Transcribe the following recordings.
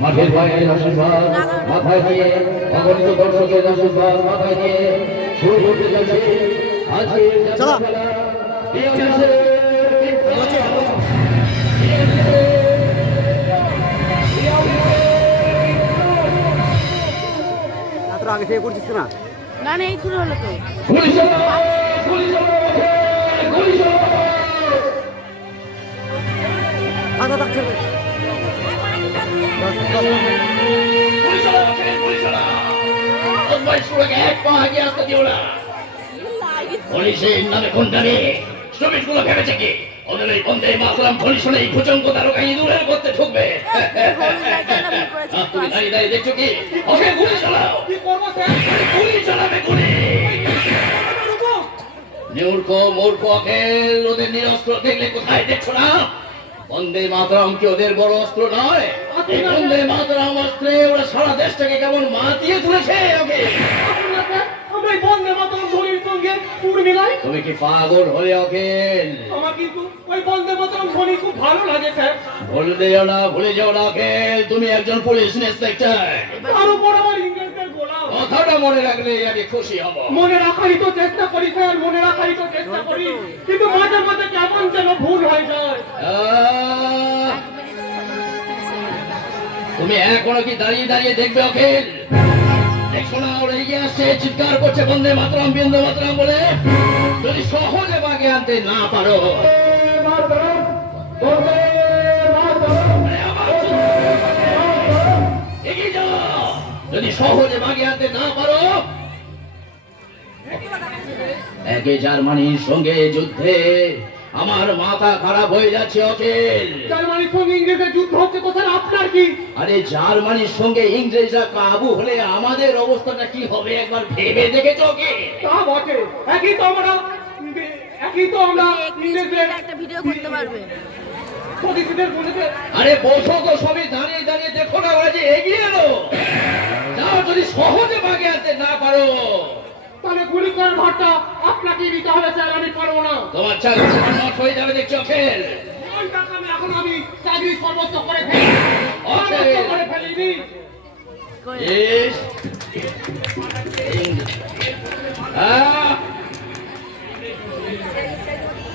মাঠের পায়ের আশীর্বাদ মাথায় দিয়ে অগণিত দর্শকের আশীর্বাদ মাথায় দিয়ে শুরু করতে যাচ্ছে আজকের খেলা। আগে থেকে করছিস না? না না, এই শুরু হলো তো। পুলিশের নামে কোনটারে শ্রমিকগুলো ভেবেছে কি ওদের এই বন্দে মাতরম পুলিশের এই ভুজঙ্গ তারকা ইঁদুরের করতে ঠুকবে? তুমি দাঁড়িয়ে দাঁড়িয়ে দেখছো কি? ওকে গুলি চালাও। গুলি চালাবে গুলি। মূর্খ অখেল, ওদের নিরস্ত্র দেখলে কোথায় দেখছো না? বন্দে মাতরম কি ওদের বড় অস্ত্র নয়? এই বন্দে মাতরম অস্ত্রে ওরা সারা দেশটাকে কেমন মাতিয়ে তুলেছে। ওকে তুমি কি পাগল হলে অখেল? আমার কিন্তু ওই বন্দে মাতরম ধ্বনি খুব ভালো লাগে স্যার। ভুলে যাও না অখেল, তুমি একজন পুলিশ ইন্সপেক্টর। তার উপর আমার ইংরেজদের গোলাম। কথাটা মনে রাখলে আমি খুশি হব। মনে রাখারই তো চেষ্টা করি স্যার, মনে রাখারই তো চেষ্টা করি, কিন্তু মাঝে মাঝে কেমন যেন ভুল হয়ে যায়। তুমি এখনো কি দাঁড়িয়ে দাঁড়িয়ে দেখবে অখেল? দেখো না ওরা এগিয়ে আসছে, চিৎকার করছে বন্দে মাতরম বন্দে মাতরম বলে। যদি সহজে বাগে আনতে না পারো, এগিয়ে যাও। যদি সহজে বাগে আনতে না পারো, একে জার্মানির সঙ্গে যুদ্ধে আমার মাথা খারাপ হয়ে যাচ্ছে অখেল। জার্মানির সঙ্গে ইংরেজের যুদ্ধ হচ্ছে তো স্যার, আপনার কি? আরে জার্মানির সঙ্গে ইংরেজরা কাবু হলে আমাদের অবস্থাটা কি হবে একবার ভেবে দেখেছো কি? তা বটে, একই তো আমরা ইংরেজদের একটা ভিডিও করতে পারবে। স্বদেশীদের বলেছে। আরে বসো তো, সবই দাঁড়িয়ে দাঁড়িয়ে দেখো না ওরা যে এগিয়ে এলো। যাও, যদি সহজে বাগে আনতে না পারো, তাহলে গুলি করার ভারটা আপনাকে নিতে হবে স্যার, আমি পারবো না। তোমার চাকরি নষ্ট হয়ে যাবে দেখছো অখেল। ওই টাকা এখন আমি চাকরি সর্বোচ্চ করে ফেলি।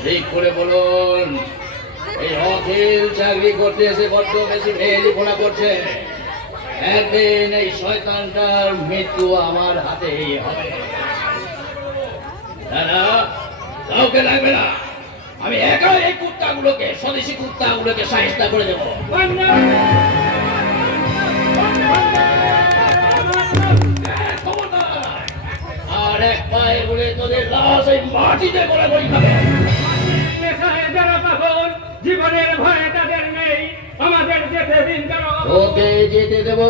ঠিক করে বলুন, এই অখিল চাকরি করতে এসে বড্ড বেশি ভেলিপনা করছে। একদিন এই শয়তানটার মৃত্যু আমার হাতেই হবে। দাদা, কাউকে লাগবে না, আমি একা এই কুত্তাগুলোকে, স্বদেশি কুত্তাগুলোকে সাহিস্তা করে দেবো। আর এক পায়ে বলে তোদের লাশ এই মাটিতে করে বই খাবে। জীবনের ভয় তাদের নেই, আমাদের যেতে দিন। তোকে যেতে দেব।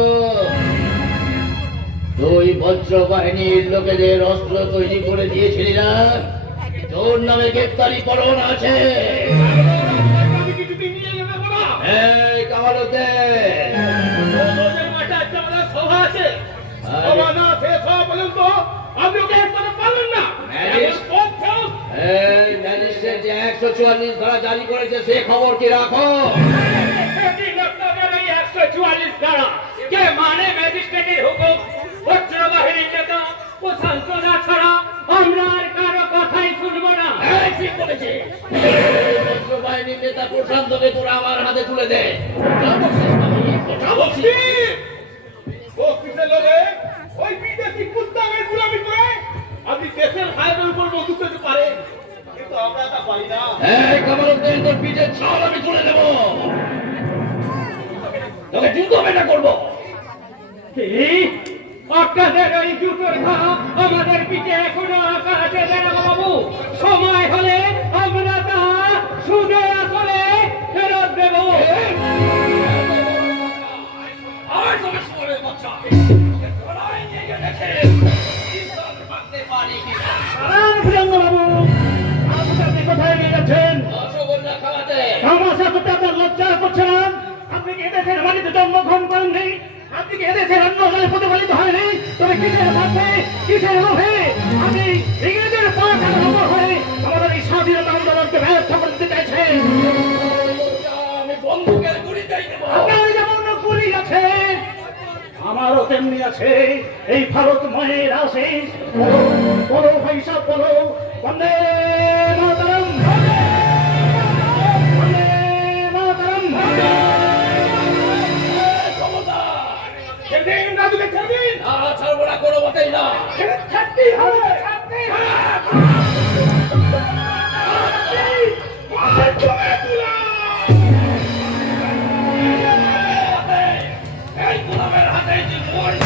তুই বজ্র বাহিনীর লোকেদের অস্ত্র তৈরি করে দিয়েছিলি না? তোর নামে গ্রেপ্তারি পরোয়ানা আছে। এই কামালউদ্দিন, সভা আছে, সভা না শেষ হওয়া পর্যন্ত আপনি ওকে হেফাজতে পারবেন না। এই ম্যাজিস্ট্রেট যে 144 ধারা জারি করেছে সে খবর কি রাখো? 144 ধারা কে মানে? ম্যাজিস্ট্রেটের হুকুম। বজ্র বাহিনীর নেতা ও সান্ত্বনা ছাড়া আমরা আর কারো কথাই শুনবো না। ঠিক বলেছে। বজ্র বাহিনীর নেতা প্রশান্তকে তোরা আমার হাতে তুলে দে। ওই বিদেশি কুত্তামের গুলামি করে আপনি দেশের ভাইদের উপর বন্দুক দিতে পারেন, কিন্তু আমরা তা পারি না। এই কামালউদ্দিন, তোর পিঠের ছাল আমি তুলে দেব। তোকে জুতো বেটা করবো। আপনাদের ওই জুতোর ঘা আমাদের পিঠে এখনো কাজে দেয় না বাবু। সময় হলে আমরা তা সুদে আসলে ফেরত দেব। কোথায় নিয়ে যাচ্ছেন? আপনার লজ্জা করছে না? আপনি কি এদেশের বাড়িতে জন্মগ্রহণ করেননি? আপনি কি এদেশের অন্য দলে প্রতিফলিত হয়নি? তবে কিসের স্বার্থে, কিসের লোভে আপনি ইংরেজের পা হয়ে আমাদের এই স্বাধীনতা আন্দোলনকে ব্যর্থ করতে চাইছেন? আমি বন্দুকের গুলি চাই দেব। আমারও তেমনি আছে এই ভারত মায়ের আশিস। বলো বলো ভাই সব বলো, বন্দে মাতরম, বন্দে মাতরম। ছেড়ে দিন রাজুকে, ছেড়ে দিন। না ছাড়বো না, কোনো মতেই না। ছাড়তেই হবে, ছাড়তেই হবে। এই গোলামের হাতে যে মোড়।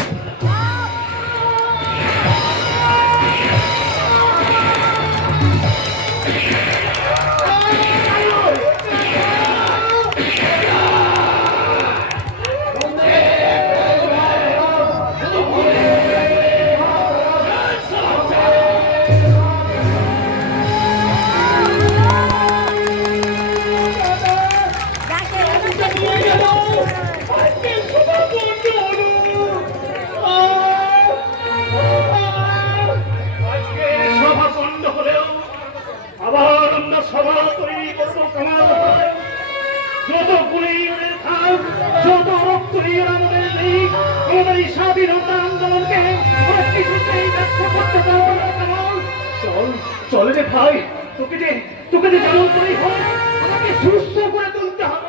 আজকে সভা বন্ধ হলেও আবার আমরা সভা তৈরি করবো কামাল ভাই। যত গুলি ওদের থাক, যত রক্তই আমাদের নেই, আমাদের এই স্বাধীনতা আন্দোলনকে ওরা কিছুতেই ব্যর্থ করতে পারবে না কামাল। চল চল রে ভাই, তোকে যে চালু করেই হোক আমাকে সুস্থ করে তুলতে হবে।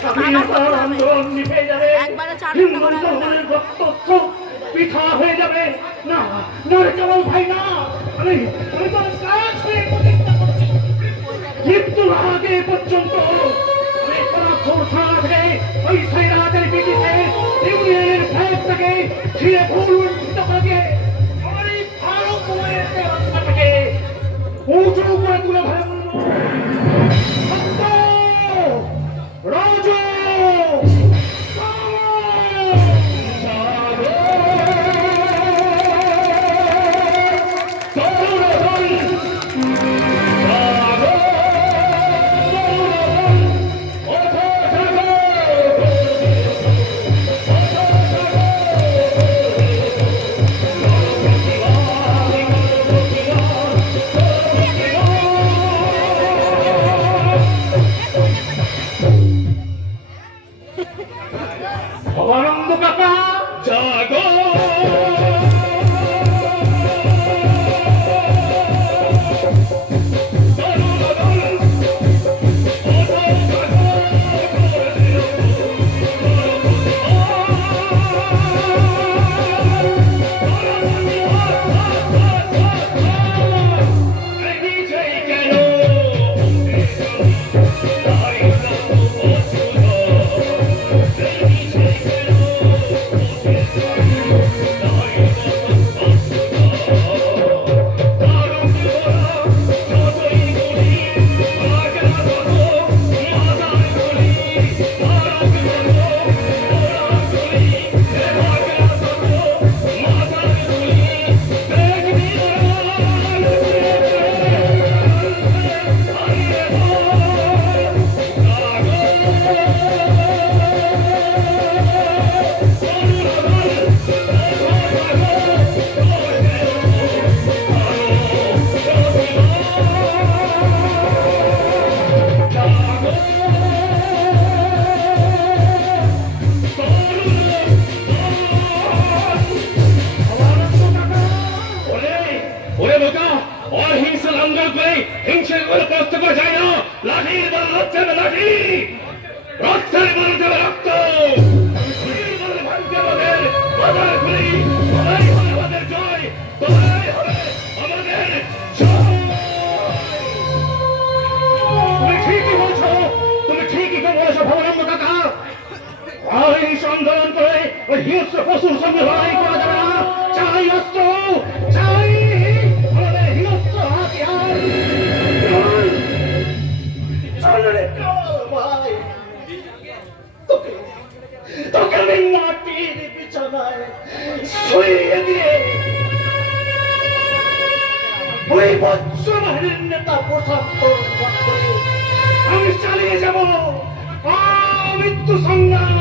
স্বাধীনতার আন্দোলন নিভে যাবে, হিন্দুদের রক্তস্রোত পিঠা হয়ে যাবে। না না রে কামাল ভাই, না, আমি তোর কাছ থেকে প্রতিজ্ঞা করছি, মৃত্যুর আগে পর্যন্ত আমি কোন থানা থেকে ওই সৈরাতের বিটিতে ইউনিয়নের ফ্ল্যাগটাকে ছিঁড়ে ভুল উন্ঠিত করে আমার এই ভারত থেকে উঁচু করে তুলে ধরে রাজু ভবানন্দ কাকা জাগো। হিংসের করে প্রশ্ন করে যায় না, লাঠির বল হচ্ছে না, লাঠি রক্তের বল দেবে রক্ত, আমাদের জয়, তোমার হবে আমাদের তুমি ঠিকই বলছো, তুমি ঠিকই বলেছো ভবানন্দ কাকা। আন্দোলন করে ওই হিংস্র পশুর সঙ্গে লড়াই করা যাবে না। চাই অস্ত্র, চাই আমাদের হিংস্র হাতিয়ার। চল রে, চল ভাই। তোকে আমি মাটির বিছানায় শুইয়ে দিয়ে ওই বজ্রবাহিনীর নেতা প্রশান্ত আমি চালিয়ে যাব মৃত্যু সংগ্রাম,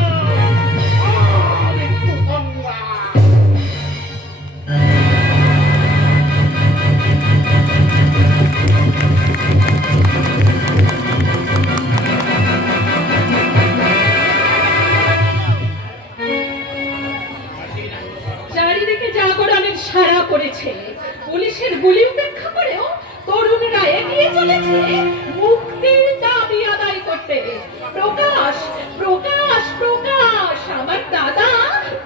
মৃত্যু সংগ্রাম। চারিদিকে জাগরণের সাড়া পড়েছে, পুলিশের গুলি উপেক্ষা করেও তরুণরা এগিয়ে চলেছে মুক্তির দাবি আদায় করতে। প্রকাশ, প্রকাশ, প্রকাশ, আমার দাদা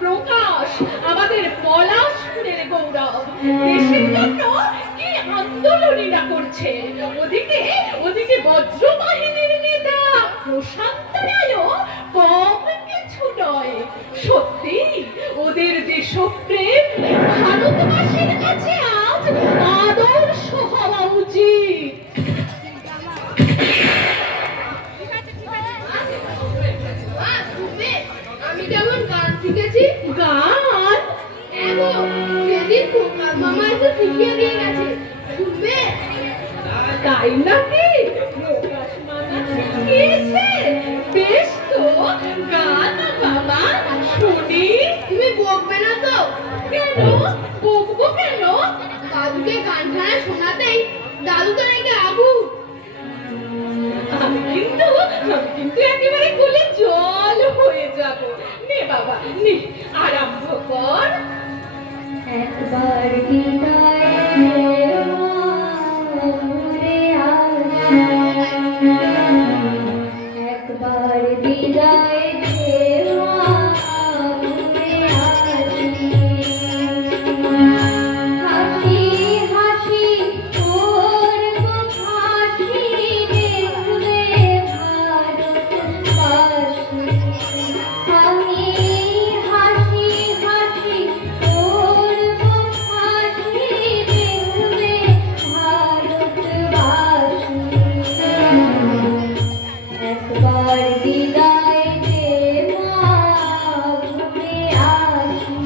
প্রকাশ, আমাদের পলাশপুরের গৌরব। দেশের জন্য কি আন্দোলনীরা করছে, ওদিকে ওদিকে বজ্রবাহিনীর নেতা প্রশান্ত রায়ও কম কিছু নয়। সত্যি ওদের দেশপ্রেম ভারতবাসীর কাছে আজ আদর্শ হওয়া উচিত। আমি কেমন গান শিখেছি? গান? সেদিন প্রকাশ মামা এসে শিখিয়ে দিয়ে গেছে, শুনবে? তাই নাকি? প্রকাশ মামা শিখিয়েছে? বেশ তো, গান বাবা শুনি। তুমি বকবে না তো? কেন বকবো কেন? দাদুকে গান ছাড়া শোনাতেই দাদু তো রেখে আগুন। আমি কিন্তু একেবারে কুলে জল হয়ে যাব। নে বাবা নে, আরম্ভ কর। একবার বিদায় রে একবার বিদায় হাসি হাসি করব হাসি দেখবে ভারতবাসী। আমি হাসি হাসি করব হাসি দেখবে ভারতবাসী। একবার বিদায় দে মা ঘুরে আসি।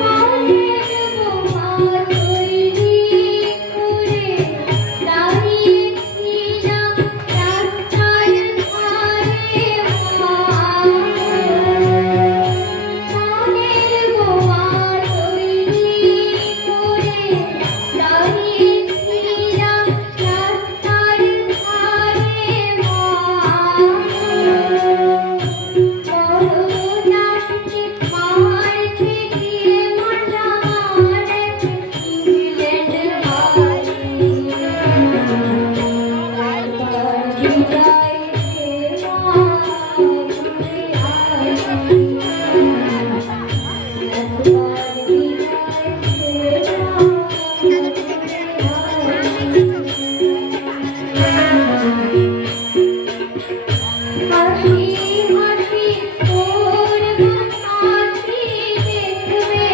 পায়ের বোমা তৈরি করে দাঁড়িয়েছিলাম রাস্তার ধারে মা। পায়ের বোমা তৈরি করে দাঁড়িয়েছিলাম রাস্তার ধারে মা। করুণাকে মার থেকে মজার ইংল্যান্ড বাড়ি। একবার বিদায় দে মা ঘুরে আসি। একবার বিদায় দে মা ঘুরে আসি। হাসি হাসি করব হাসি দেখবে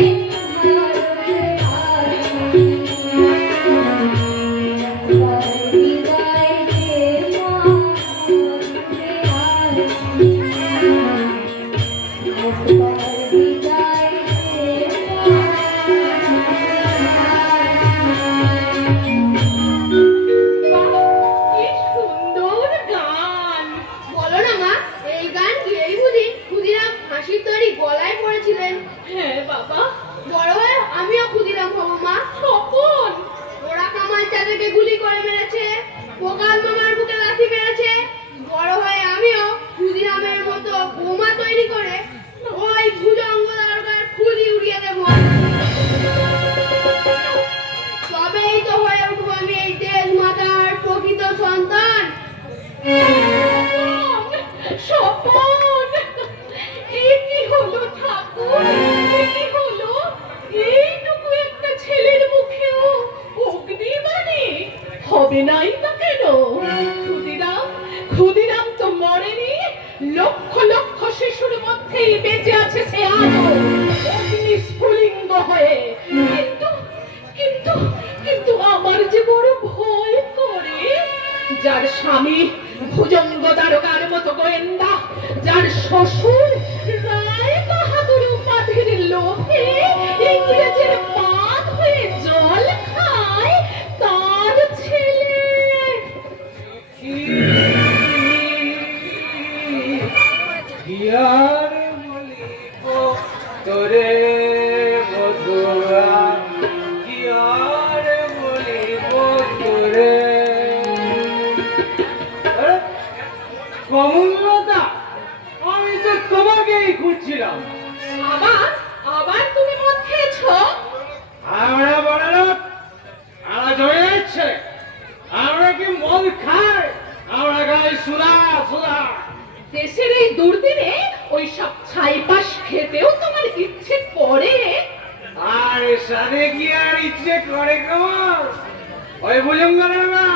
ভারতবাসী। একবার বিদায় দে মা ঘুরে আসি। একবার বিদায় দে মা বাহ, কি সুন্দর গান। বলো না মা, এই গান গেয়েই বুঝি ক্ষুদিরাম ফাঁসির তৈরি গলায় পড়েছিলেন। হ্যাঁ বাবা। বড় হয়ে আমিও ক্ষুদিরাম হবো মা। কখন? ওরা কামাল চাচাকে গুলি করে মেরেছে, প্রকাশ মামার বুকে লাথি মেরেছে। বড় হয়ে আমিও ক্ষুদিরামের মতো বোমা তৈরি করে ওই ভুজঙ্গ দরকার খুলি উড়িয়ে দেবো। তবেই তো হয়ে উঠবো আমি এই দেশ মাতার প্রকৃত সন্তান। ক্ষুদিরাম তো মরেনি, লক্ষ লক্ষ শিশুর মধ্যেই বেঁচে আছে সে আজও অগ্নি স্ফুলিঙ্গ হয়ে। কিন্তু কিন্তু কিন্তু আমার যে বড় ভয় করে, যার স্বামী ভুজঙ্গ দ্বারকার মতো গোয়েন্দা, যার শ্বশুর রায় বাহাদুর উপাধির লোভে ইংরেজের পাত হয়ে জল খায়, তার ছেলে ইয়ার বলিব তোরে বধুয়া, ইয়ার বলিব তোরে। কমলতা, আমি তো তোমাকেই খুঁজছিলাম। আবার আবার তুমি মদ খেয়েছো? আমরা বড় লোক, আমরা জড়ে যাচ্ছে, আমরা কি মদ খাই? আমরা গাই সুধা সুধা। দেশের এই দুর্দিনে ওই সব ছাইপাশ খেতেও তোমার ইচ্ছে করে? আর সাথে কি আর ইচ্ছে করে কমল? ওই বুঝুঙ্গ না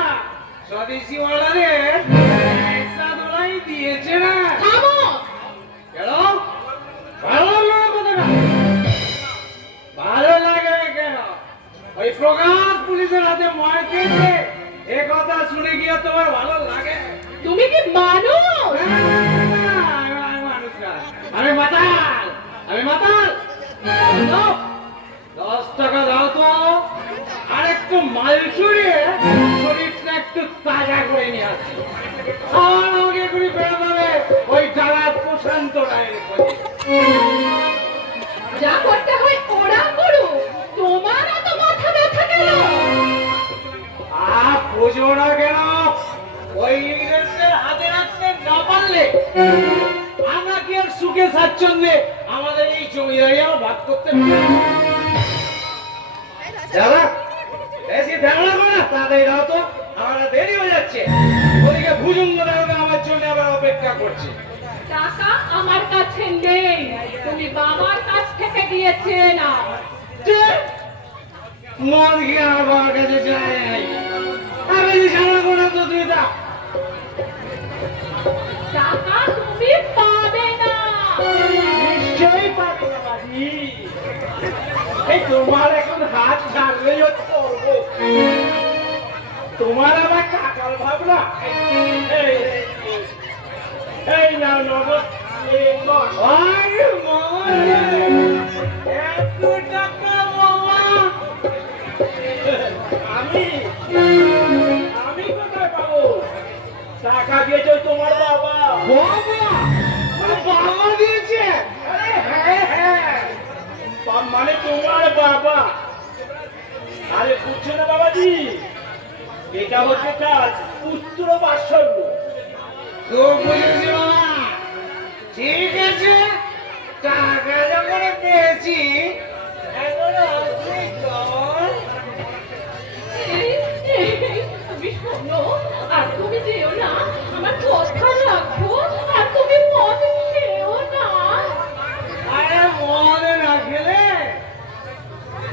স্বদেশি অর্ডারের একটা দোলাই দিয়েছে না। থামো! কেন ভালো লাগলো না? কথাটা ভালো লাগে কেন? ওই প্রকাশ পুলিশের হাতে মার খেয়েছে, এ কথা শুনে গিয়ে তোমার ভালো লাগে? তুমি কি মানুষ? আমি মানুষ না, আমি মাতাল, আমি মাতাল। দাও, 10 টাকা দাও তো, আর একটু মাল চুরিয়ে শরীরটা একটু তাজা করে নিয়ে আসছি। আর আমাকে এখনই বেরোতে হবে ওই ডালার প্রশান্ত রায়ের খোঁজে। যা করতে হয় ওরা করো, তোমার অত মাথা ব্যথা কেন? বুঝো না কেন? ওই ইংরেজদের হাতে রাখতে না পারলে আমরা কি আর সুখে স্বাচ্ছন্দ্যে আমাদের এই জমিদারিও ভাগ করতে পারি? দাদা, বেশি ঝামেলা করো না, তাড়াতাড়ি দাও তো, আমার দেরি হয়ে যাচ্ছে। ওদিকে ভুজঙ্গ দারোগা আমার জন্য আবার অপেক্ষা করছে। টাকা আমার কাছে নেই, তুমি বাবার কাছ থেকে দিয়েছে না। মন কি আমার বাবার কাছে যায় নাই? আমি যে ঝামেলা করো না তো তুই দাও। টাকা তুমি পাবে না। নিশ্চয়ই পাবে বাবাজি। এই তোমার এখন হাত ছাড়লেই করবো। তোমার আবার টাকার ভাবনা। এই নাও নগদ। আরে মামা রে, 1 টাকা মামা। আমি কোথায় পাবো? টাকা দিয়েছে তোমার বাবা। বাবা? বাবা দিয়েছে? আরে হ্যাঁ হ্যাঁ, মানে তোমার বাবা। আরে বুঝছো না বাবাজি, এটা হচ্ছে কাজ পুত্র বাৎসল্য। খুব বুঝেছি বাবা, ঠিক আছে। টাকা যখন পেয়েছি এখন আসি কর। তুমি শোনো, আর তুমি যেও না, আমার কথা রাখো, আর তুমি মদ খেও না। আরে মনে না খেলে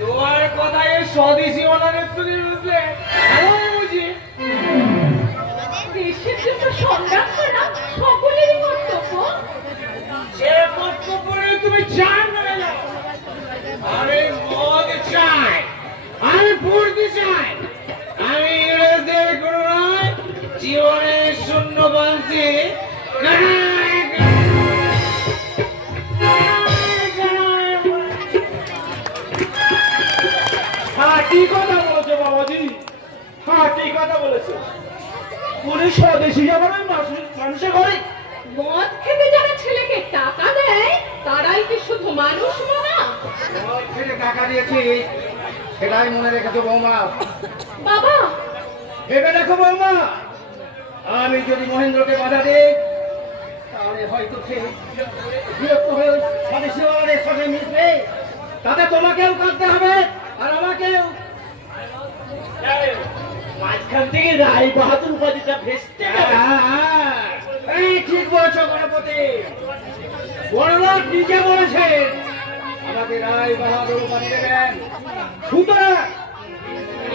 তোমার কথায় স্বদেশি অনারের তুমি বুঝলে ভালো বুঝি। দেশের জন্য সংগ্রাম করা সকলেরই কর্তব্য। সে কর্তব্য নিয়ে তুমি চান না যাও। আমি মদ চাই, আমি ফুর্তি চাই, আমি ইংরেজদের কোনো নয়, জীবনের শূন্য বাঞ্ছি। হ্যাঁ ঠিক কথা বলেছো বাবাজি, হ্যাঁ ঠিক কথা বলেছো। পুলিশ স্বদেশি যাবার মানুষের ঘরে মদ খেতে যারা ছেলেকে টাকা দেয়, তারাই কি শুধু মানুষ মানা? ছেলে টাকা দিয়েছি, সেটাই মনে রেখেছো বৌমা। বাবা, ভেবে দেখো বৌমা, আমি যদি মহেন্দ্রকে বাধা দিই, তাহলে হয়তো সে বিরক্ত হয়ে স্বদেশী ওয়ালাদের সঙ্গে মিশবে। তাতে তোমাকেও কাঁদতে হবে আর আমাকেও। মাঝখান থেকে রায় বাহাদুর উপাধিটা ভেস্তে গেল। এই ঠিক বলেছ গণপতি, বড়লোক নিজে বলেছেন আমাকে রায় বাহাদুর উপাধি দেবেন। সুতরাং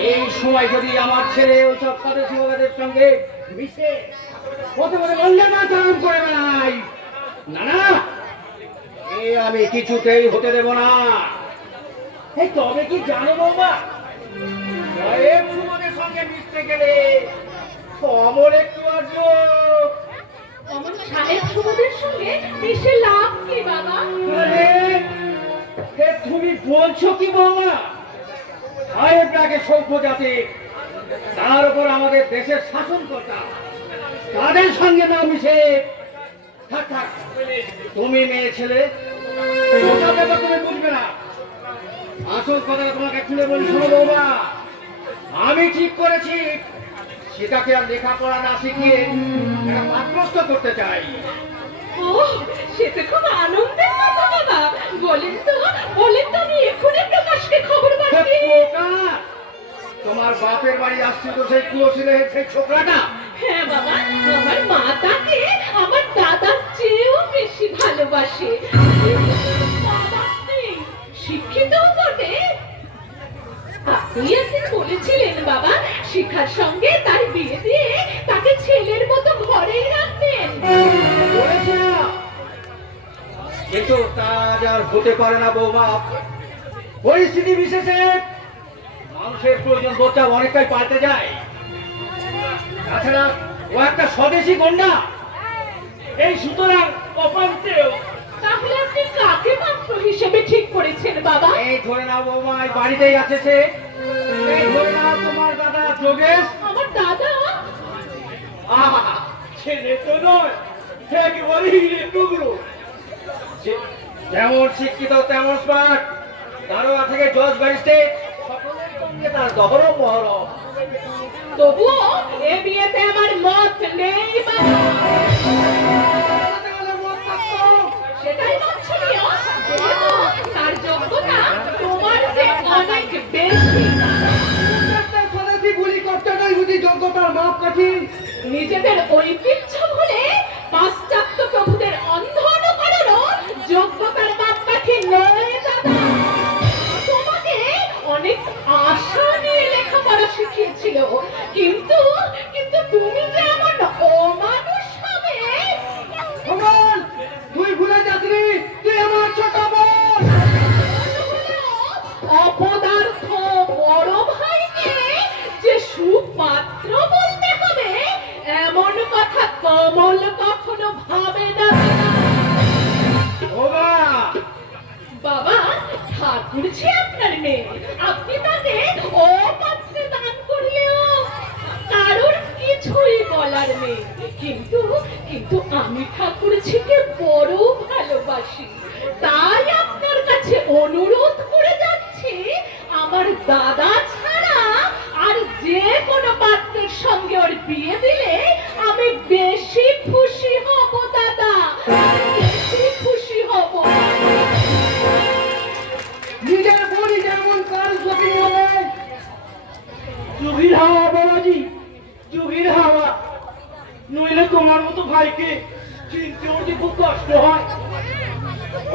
এই সময় যদি আমার ছেলে ওইসব সাধু শিবকাদের সঙ্গে মিশে পথে পথে মল্যাচারণ করে বেড়াই, না না, এ আমি কিছুতেই হতে দেব না। এই তবে কি জানো বৌমা, জয়ের সুমনের সঙ্গে মিশতে গেলে অমর একটু আসবো। অমন সাহেব সুমদের সঙ্গে মিশে লাভ কি বাবা? আরে, এ তুমি বলছো কি বৌমা? সাহেবরাকে সভ্য জাতি, তার উপর আমাদের দেশের শাসনকর্তা, তাদের সঙ্গে না মিশে থাক থাক। তুমি মেয়ে ছেলে, ওসব ব্যাপার তুমি বুঝবে না। আসল কথাটা তোমাকে খুলে বলি, শোনো বৌমা, আমি ঠিক করেছি সেটাকে আর লেখাপড়া না শিখিয়ে একটা পাত্রস্থ করতে চাই। ও, সেটা খুব আনন্দের কথা বাবা। বলেন তো আমি এক্ষুনি প্রকাশকে খবর পাচ্ছি। পোকা, তোমার বাপের বাড়ি আসছে তো সেই কুয়োশিলে সেই ছোকরাটা। হ্যাঁ বাবা, আমার মা তাকে আমার দাদার চেয়েও বেশি ভালোবাসে। বাবা নেই, শিক্ষিতও বটে। আপনি একদিন বলেছিলেন বাবা, শিখার সঙ্গে তার বিয়ে দিয়ে তাকে ছেলের মতো ঘরেই রাখবেন। বলেছি না, কিন্তু তা আজ আর হতে পারে না বৌমা। পরিস্থিতি বিশেষে মানুষের প্রয়োজন বোধটা অনেকটাই পাল্টে যায়। তাছাড়া ও একটা স্বদেশী কন্যা, এই সুতরাং অপান্তেও। তাহলে আপনি কাকে পাত্র হিসেবে ঠিক করেছেন বাবা? এই ধরে নাও বৌমা, এই বাড়িতেই আছে সে। এই ধরে নাও তোমার দাদা যোগেশ। আমার দাদা? আহা, ছেলে তো নয়, একেবারেই টুকরো। যেমন শিক্ষিত তেমন স্মার্ট, দারোগা থেকে জজ ব্যারিস্টার সকলের সঙ্গে তার দহরম মহরম। তবুও এ বিয়েতে আমার মত নেই বাবা। সেটাই বাঞ্ছনীয়, যেহেতু তার যোগ্যতা তোমার চেয়ে অনেক বেশি। গুলি করতে নয় বুঝি যোগ্যতার মাপ কাঠি। নিজেদের ঐতিহ্য ভুলে পাশ্চাত্য প্রভুদের অন্ধ অনুকরণও যোগ্যতার মাপকাঠি নয় দাদা। তোমাকে অনেক আশা নিয়ে লেখাপড়া শিখিয়েছিল, কিন্তু কিন্তু তুমি যে এমন অমানুষ হবে। ভগবান, তুই ভুলে যাসনি, তুই আমার ছোট বোন। অপদার্থ বড় ভাইকে যে সুপাত্র বলতে হবে, এমন কথা কমল কখনো ভাবে না ওমা, বাবা। ঠাকুরজি আপনার মেয়ে, আপনি তাকে অপাত্রে দান করলেও কারোর কিছুই বলার নেই। কিন্তু কিন্তু আমি ঠাকুরজিকে বড় ভালোবাসি, তাই আপনার কাছে অনুরোধ করে যাচ্ছি, আমার দাদা ছাড়া আর যে কোনো পাত্রের সঙ্গে ওর বিয়ে দিলে আমি বেশি খুশি হব দাদা, বেশি খুশি হব। নিজের বলি যেমন কাল সকিনি হবে। যুগির হাওয়া বাবাজি, যুগির হাওয়া, নইলে তোমার মতো ভাইকে চিনতে ওর খুব কষ্ট হয়।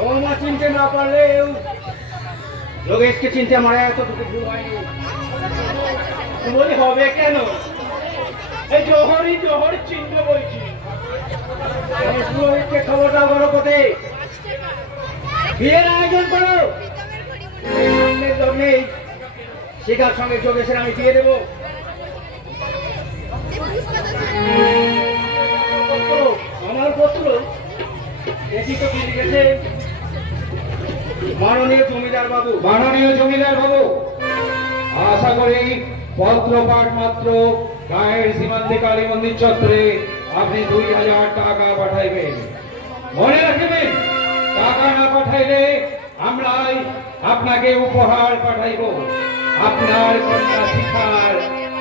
ওমা চিনতে না পারলেও যোগেশকে চিনতে আমার এতটুকু ভুল হয়নি। বলি হবে কেন, এই জহরই জহর চিনতে বলছি। পুরোহিতকে খবর দাও, বড় কোটে বিয়ের আয়োজন করো। সামনের লগ্নেই শিখার সঙ্গে যোগেশের আমি দিয়ে দেবো। আমার পত্র দেখি তো কি লিখেছে। মাননীয় জমিদার বাবু, মাননীয় জমিদার বাবু, আশা করি পত্র পাঠ মাত্র গায়ের সীমান্তে কালী মন্দির চত্বরে আপনি 2000 টাকা পাঠাইবেন। মনে রাখবেন, টাকা না পাঠাইলে আমরাই আপনাকে উপহার পাঠাইব। আপনার কন্যা শিখার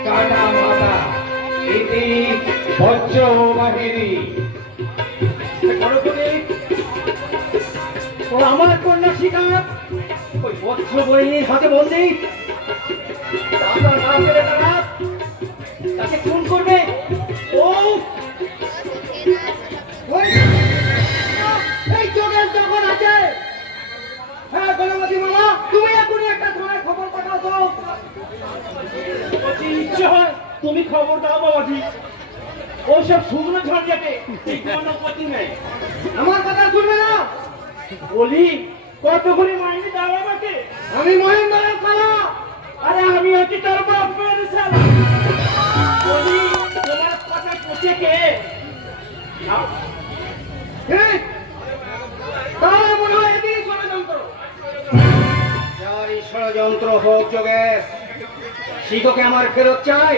টাটা মাতা ইতি বজ্র বাহিনী। ও আমার কন্যা শিকার ওই বৎস বইনির হাতে বন্দি। টাকা না পেলে তারা তাকে খুন করবে। ও এই যোগেশ যখন আছে, হ্যাঁ গণপতি মামা, তুমি এখনই একটা থানায় খবর পাঠাও তো। ওসব শুকনো ঝঞ্ঝাটে এই কোনো গতি নেই। আমার কথা শুনবে না? বলি কতগুলি মাইনে দাও আমাকে? আমি মহেন্দ্রের শালা। আরে আমি হচ্ছি তোর বাপের শালা। বলি তোমার কথা পচে কে? ঠিক, তাহলে মনে হয় এদিকে ষড়যন্ত্র। যাই ষড়যন্ত্র হোক যোগেশ, শিখকে আমার ফেরত চাই।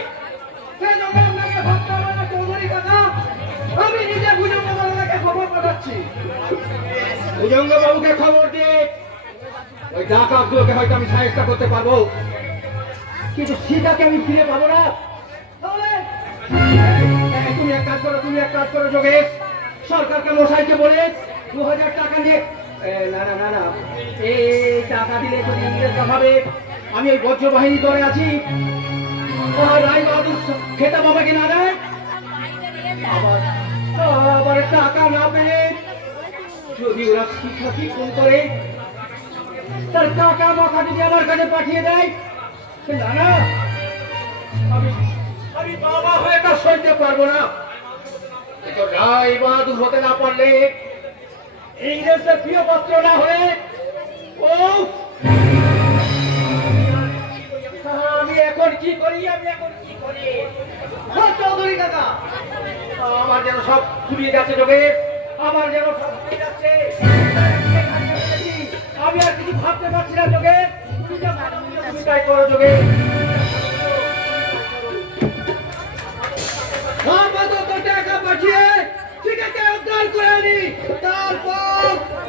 সে যোগে আপনাকে ভাবতে হবে না চৌধুরী কাকা, আমি নিজে ভুজঙ্গ বাবুকে খবর পাঠাচ্ছি। ভুজঙ্গ বাবুকে খবর দিয়ে ওই ডাকাতগুলোকে হয়তো আমি সাহায্য করতে পারবো, কিন্তু সীতাকে আমি ফিরে পাবো না। তাহলে তুমি এক কাজ করো যোগেশ, সরকারকে মশাইকে বলে 2000 টাকা নিয়ে না না না না এই টাকা দিলে যদি ইংরেজরা ভাবে আমি ওই বজ্র বাহিনী দলে আছি, রায় বাহাদুর খেতাব আমাকে না দেয়, আবার টাকা না পেলে যদি ওরা শিক্ষাকে ফোন করে তার টাকা মাথা যদি আমার কাছে পাঠিয়ে দেয়, না না আমি বাবা হয়ে তা সইতে পারবো না। কিন্তু রায় বাহাদুর হতে না পারলে, ইংরেজদের প্রিয় পাত্র না হলে, ও আমি এখন কি করি? চৌধুরী কাকা, আমার যেন সব ফুরিয়ে যাচ্ছে যোগে, আমার যেন সব ফুরিয়ে যাচ্ছে। আমি আর কিছু ভাবতে পারছি না যোগে, তুমি তাই করো যোগে। টাকা পাঠিয়ে ঠিকাকে উদ্ধার করে আনি, তারপর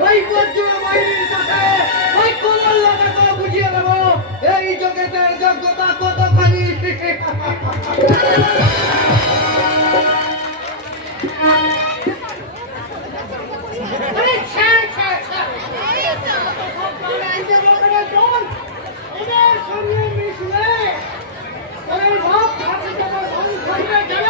ওই বজ্র বাহিনীর সাথে ওই কমল্লাটাকে বুঝিয়ে দেবো এই জগতের যোগ্যতা কতখানি। আরে ছা এই তো রাজ্যের লোকেরা জন এদের সঙ্গে মিশলে ওই ভাব হাতে তোমার মন ধরে গেল।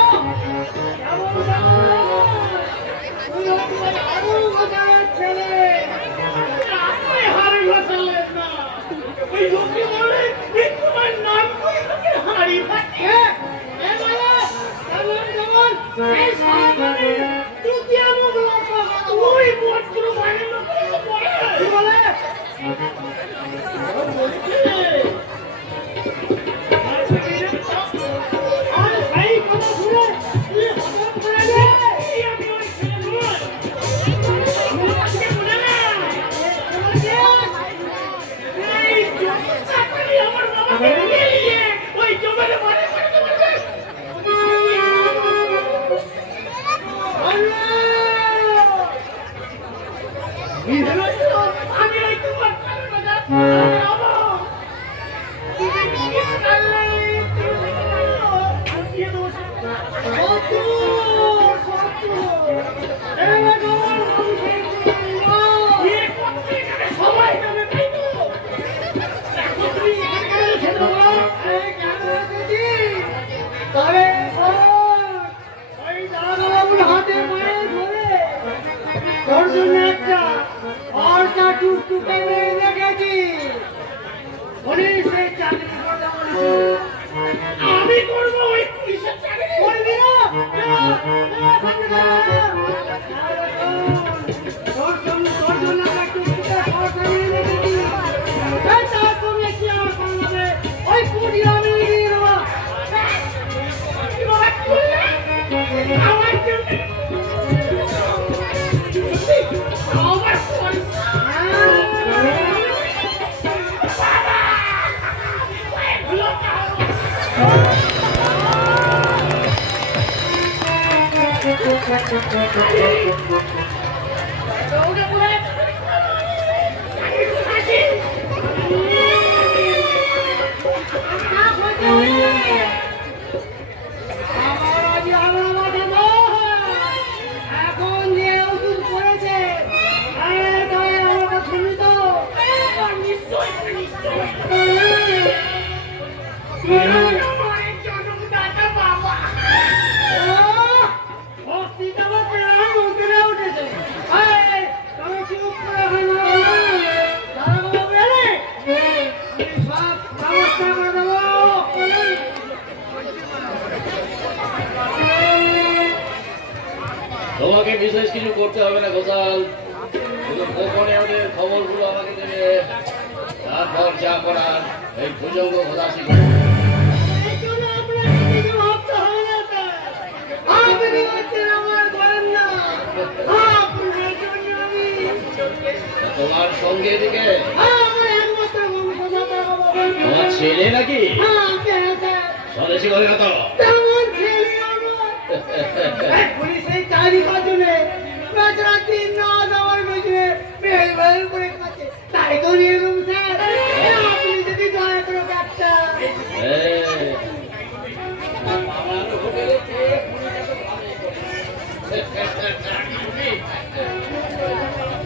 আমি করবো ওই পুলিশের চাকরি। করবি না? তোমাকে বিশেষ কিছু করতে হবে না গোপাল, শুধু গোপনে ওদের খবরগুলো আমাকে দেবে, তারপর যা করার এই ভুজঙ্গ খোদাসি করবে। এর জন্য আপনাকে কিছু ভাবতে হবে না স্যার। আপনি হচ্ছেন আমার ঘরের না। আপনার জন্য আমি তা তোমার সঙ্গে এদিকে আমার একমাত্র বংশধর বাবা। তোমার ছেলে নাকি? কেন স্যার? স্বদেশী করে না তো? তেমন ছেলে আমার। এই পুলিশের চাকরি কাজনে বেচারা দিন রাত আমার পেছনে বেল বেল করে খাচ্ছে। তাই তো নিয়ে এলুম স্যার। আপনি যদি দয়া করে ব্যাগটা এই,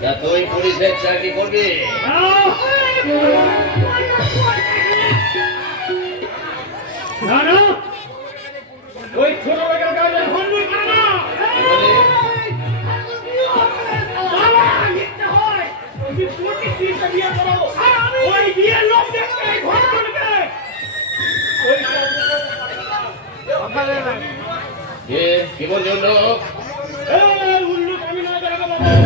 তা তুই পুলিশের চাকরি করবি? না না ওই ছোট লোকের কাজে হন্ডি করে না। বলে, বাবা, মিথ্যা হয়। তুমি কোটি তিনটা বিয়ে করো। ওই বিয়ের লোক দেখতে এই ঘর করবে। ওই কি বলছো লোক? উল্লু আমি না দেখাবো বাবু।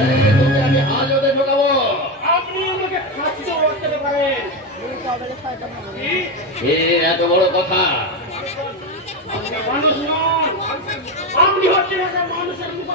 এই, তোকে আমি হাজতে ঢোকাবো। আপনি আমাকে ফাঁসিতে বসাতে পারেন। কি? এত বড় কথা? আপনি মানুষ নন। আপনি হচ্ছেন একটা মানুষের মুখ